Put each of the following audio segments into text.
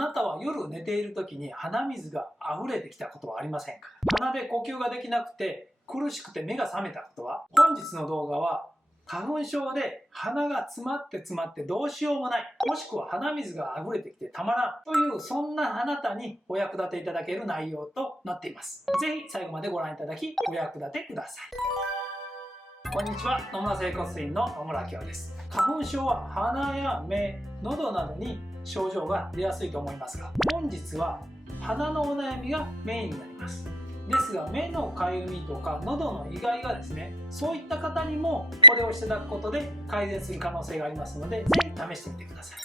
なたは夜寝ている時に鼻水が溢れてきたことはありませんか？鼻で呼吸ができなくて苦しくて目が覚めたことは？本日の動画は花粉症で鼻が詰まってどうしようもない、もしくは鼻水が溢れてきてたまらんという、そんなあなたにお役立ていただける内容となっています。ぜひ最後までご覧いただきお役立てください。こんにちは、野村整骨院の野村明です。花粉症は鼻や目、喉などに症状が出やすいと思いますが、本日は鼻のお悩みがメインになります。ですが、目のかゆみとか喉のイガイガですね、そういった方にもこれをしていただくことで改善する可能性がありますので、ぜひ試してみてください。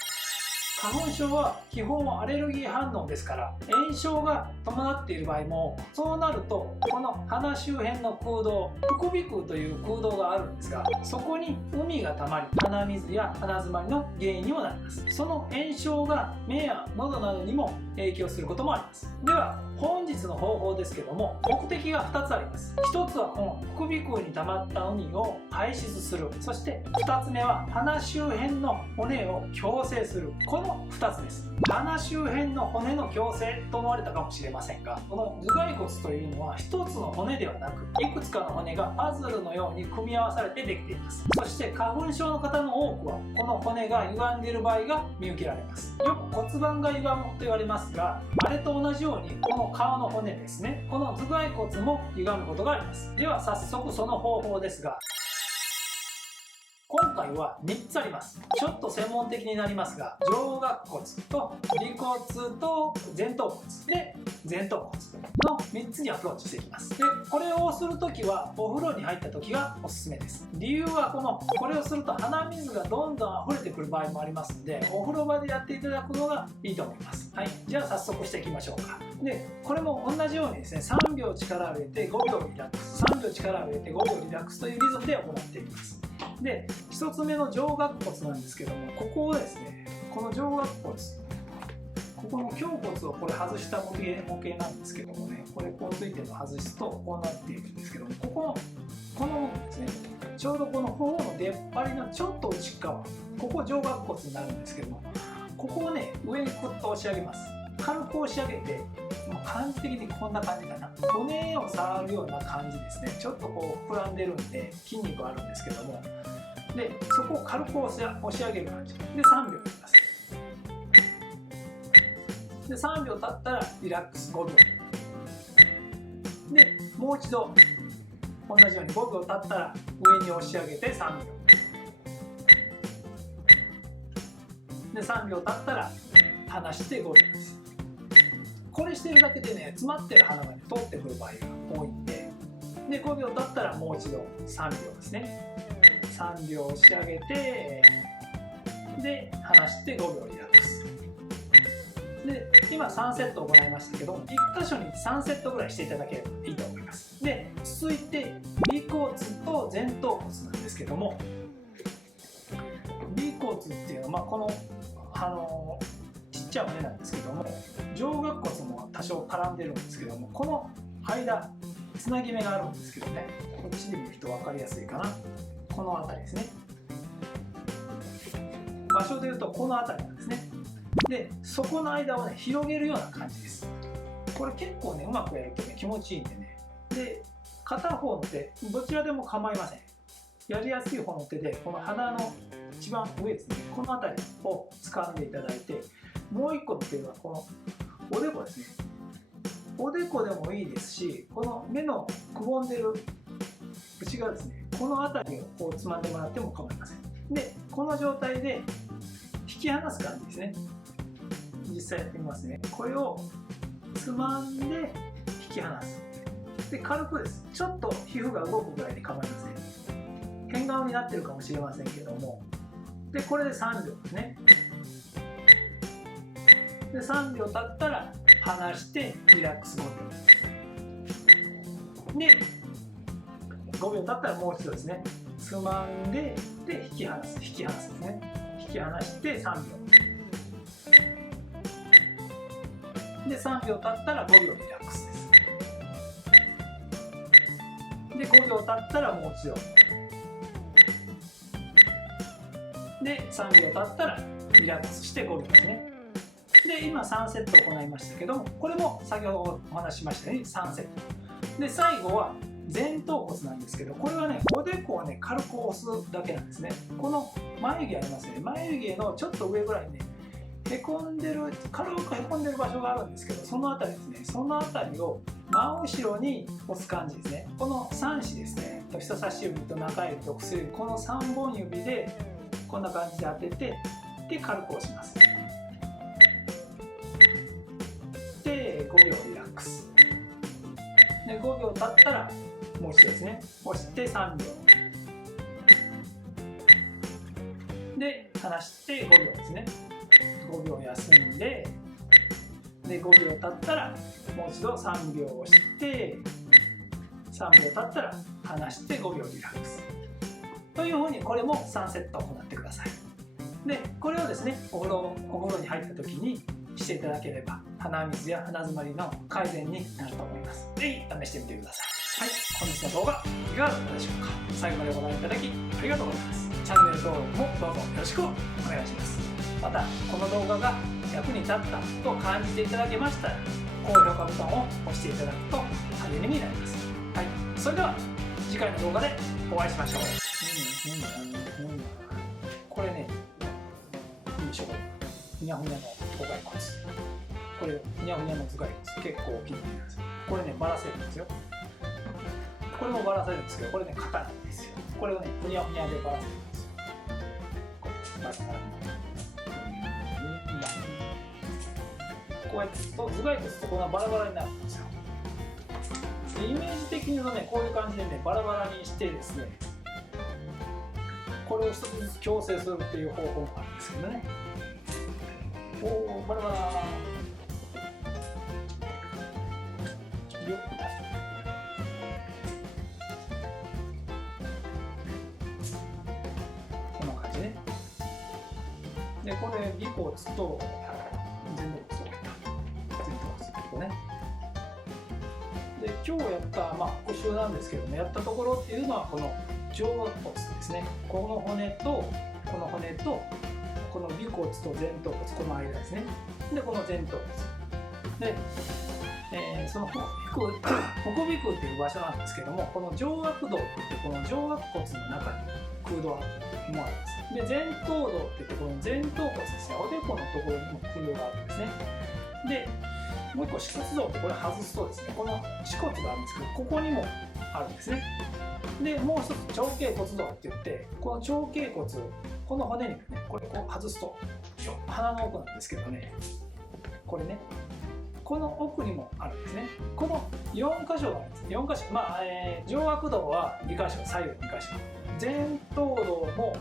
花粉症は基本はアレルギー反応ですから、炎症が伴っている場合も、そうなるとこの鼻周辺の空洞、副鼻腔という空洞があるんですが、そこに膿がたまり鼻水や鼻詰まりの原因にもなります。その炎症が目や喉などにも影響することもあります。では本日の方法ですけども、目的が2つあります。1つはこの副鼻腔にたまった膿を排出する、そして2つ目は鼻周辺の骨を矯正する、この2つです。鼻周辺の骨の矯正と思われたかもしれませんが、この頭蓋骨というのは1つの骨ではなく、いくつかの骨がパズルのように組み合わされてできています。そして花粉症の方の多くはこの骨が歪んでいる場合が見受けられます。よく骨盤が歪むと言われますが、あれと同じようにこの顔の骨ですね、この頭蓋骨も歪むことがあります。では早速その方法ですが、今回は3つあります。ちょっと専門的になりますが、上顎骨と尾骨と前頭骨で前頭骨の3つにアプローチしていきます。でこれをするときはお風呂に入った時がおすすめです。理由はこれをすると鼻水がどんどん溢れてくる場合もありますので、お風呂場でやっていただくのがいいと思います。はい、じゃあ早速していきましょうか。でこれも同じようにですね、3秒力を入れて5秒リラックス、3秒力を入れて5秒リラックスというリズムで行っていきます。で1つ目の上顎骨なんですけども、ここをですね、この上顎骨、ここの胸骨をこれ外した模型なんですけどもね、これこうついてるのを外すとこうなっているんですけども、この部分ですね、ちょうどこの頬の出っ張りのちょっと内側、ここ上顎骨になるんですけども、ここをね上にクッと押し上げます。軽く押し上げて、感じ的にこんな感じかな、骨を触るような感じですね。ちょっとこう膨らんでるんで筋肉あるんですけども、でそこを軽く押し上げる感じで3秒いきます。で3秒経ったらリラックス5秒で、もう一度同じように5秒経ったら上に押し上げて3秒で、3秒経ったら離して5秒です。これしてるだけでね、詰まってる鼻が、ね、通ってくる場合が多いんで、で5秒経ったらもう一度3秒ですね。3秒押し上げて、で離して5秒リラックスで、今3セット行いましたけど、1箇所に3セットぐらいしていただければいいと思います。で続いて尾骨と前頭骨なんですけども、尾骨っていうのは、このちっちゃい骨なんですけども、上顎骨も多少絡んでるんですけども、この間つなぎ目があるんですけどね、こっちで見る人分かりやすいかな、この辺りですね。場所でいうとこの辺りなんですね。でそこの間をね広げるような感じです。これ結構ねうまくやるとね気持ちいいんでね。で片方の手どちらでも構いません。やりやすい方の手でこの鼻の一番上ですね、この辺りを掴んでいただいて、もう一個の手はこのおでこですね。おでこでもいいですし、この目のくぼんでる内側ですね、この辺りをこうつまんでもらっても構いません。でこの状態で引き離す感じですね。実際やってみますね。これをつまんで引き離す。で軽くです。ちょっと皮膚が動くぐらいで構いません。変顔になってるかもしれませんけども、でこれで3秒ですね。で3秒経ったら離してリラックス5秒で、5秒経ったらもう一度ですね、つまんで引き離すですね。引き離して3秒で、3秒経ったら5秒リラックスです。で5秒経ったらもう一度で、3秒経ったらリラックスして5秒ですね。で今3セット行いましたけども、これも先ほどお話ししましたように3セットで、最後は前頭骨なんですけど、これはねおでこをね軽く押すだけなんですね。この眉毛ありますね、眉毛のちょっと上ぐらいにねへこんでる、軽くへこんでる場所があるんですけど、その辺りですね、その辺りを真後ろに押す感じですね。この3指ですね、人差し指と中指と薬指、この3本指でこんな感じで当てて、で軽く押します。で5秒リラックスで、5秒経ったらもう一度ですね、押して3秒で離して5秒ですね、5秒休んで、5秒経ったらもう一度3秒押して3秒経ったら離して5秒リラックスというふうに、これも3セット行ってください。でこれをですね、お風呂に入った時にしていただければ鼻水や鼻づまりの改善になると思います。ぜひ試してみてください。はい、本日の動画いかがだったでしょうか。最後までご覧いただきありがとうございます。チャンネル登録もどうぞよろしくお願いします。またこの動画が役に立ったと感じていただけましたら、高評価ボタンを押していただくと励みになります。はい、それでは次回の動画でお会いしましょう。これね、いいでしょう。ふにゃふにゃの頭蓋骨。これふにゃふにゃの頭蓋骨、結構大きいんです。これねバラせるんですよ。これもバラせるんですけど、これね硬いんですよ。これをねふにゃふにゃでバラせるんですよ。バラバラ。こうやって頭蓋骨ってこんなバラバラになるんですよ。でイメージ的にはね、こういう感じでねバラバラにしてですね、これを一つずつ矯正するっていう方法もあるんですけどね。おお、バラバラよっ、こんな感じね。でこれ尾骨と前頭骨とね。で今日やった、復習なんですけどね、やったところっていうのはこの上顎骨ですね。この骨とこの骨とこの尾骨と前頭骨、この間ですね。でこの前頭骨で、その副鼻腔っていう場所なんですけども、この上顎道って言って、この上顎骨の中に空洞がもあるんです。で前頭道って言って、この前頭骨ですね、おでこのところにも空洞があるんですね。でもう一個歯骨道って、これ外すとですね、この歯骨があるんですけど、ここにもあるんですね。でもう一つ長頸骨道って言って、この長頸骨、この骨にね、これこう外すと鼻の奥なんですけどね、これね、この奥にもあるんですね。この4箇所があるんです。4箇所、上顎道は2箇所、左右2箇所、前頭道も